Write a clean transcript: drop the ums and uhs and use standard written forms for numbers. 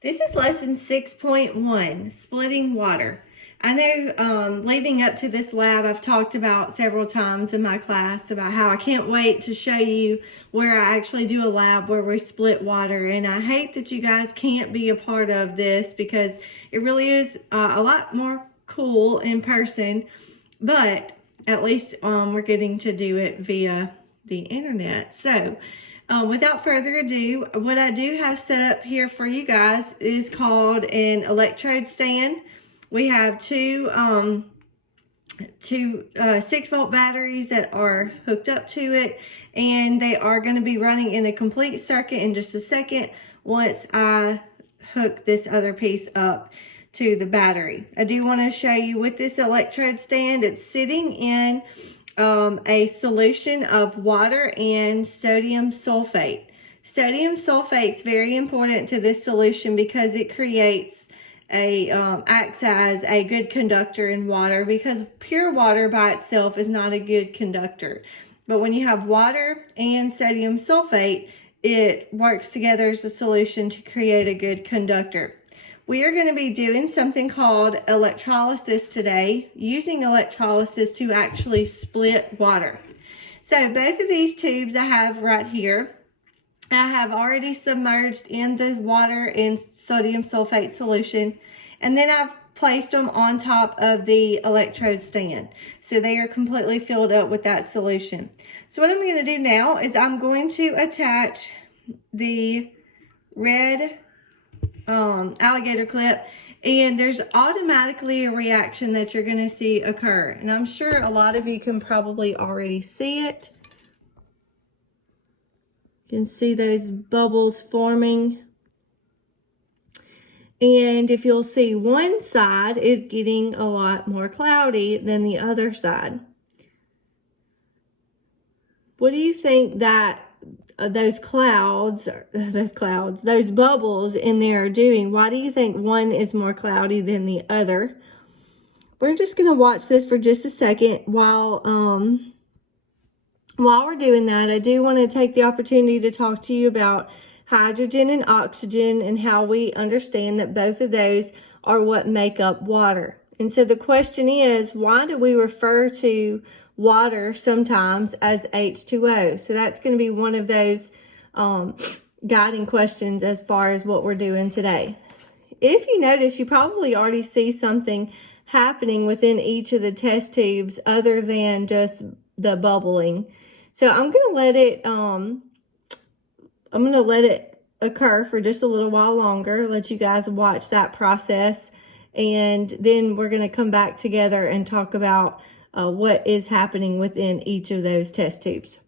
This is lesson 6.1, splitting water. I know leading up to this lab, I've talked about several times in my class about how I can't wait to show you where I actually do a lab where we split water. And I hate that you guys can't be a part of this because it really is a lot more cool in person. But at least we're getting to do it via the internet. So without further ado, what I do have set up here for you guys is called an electrode stand. We have two 6-volt batteries that are hooked up to it, and they are going to be running in a complete circuit in just a second once I hook this other piece up to the battery. I do want to show you with this electrode stand, it's sitting in a solution of water and sodium sulfate. Sodium sulfate is very important to this solution because it creates acts as a good conductor in water, because pure water by itself is not a good conductor. But when you have water and sodium sulfate, it works together as a solution to create a good conductor. We are going to be doing something called electrolysis today, using electrolysis to actually split water. So both of these tubes I have right here, I have already submerged in the water and sodium sulfate solution, and then I've placed them on top of the electrode stand. So they are completely filled up with that solution. So what I'm going to do now is I'm going to attach the red alligator clip, and there's automatically a reaction that you're going to see occur. And I'm sure a lot of you can probably already see it. You can see those bubbles forming. And if you'll see, one side is getting a lot more cloudy than the other side. What do you think that those bubbles in there are doing? Why do you think one is more cloudy than the other? We're just going to watch this for just a second. While we're doing that, I do want to take the opportunity to talk to you about hydrogen and oxygen and how we understand that both of those are what make up water. And so the question is, why do we refer to water sometimes as H2O? So that's going to be one of those guiding questions as far as what we're doing today. If you notice, you probably already see something happening within each of the test tubes other than just the bubbling. So I'm going to let it occur for just a little while longer, let you guys watch that process, and then we're going to come back together and talk about what is happening within each of those test tubes.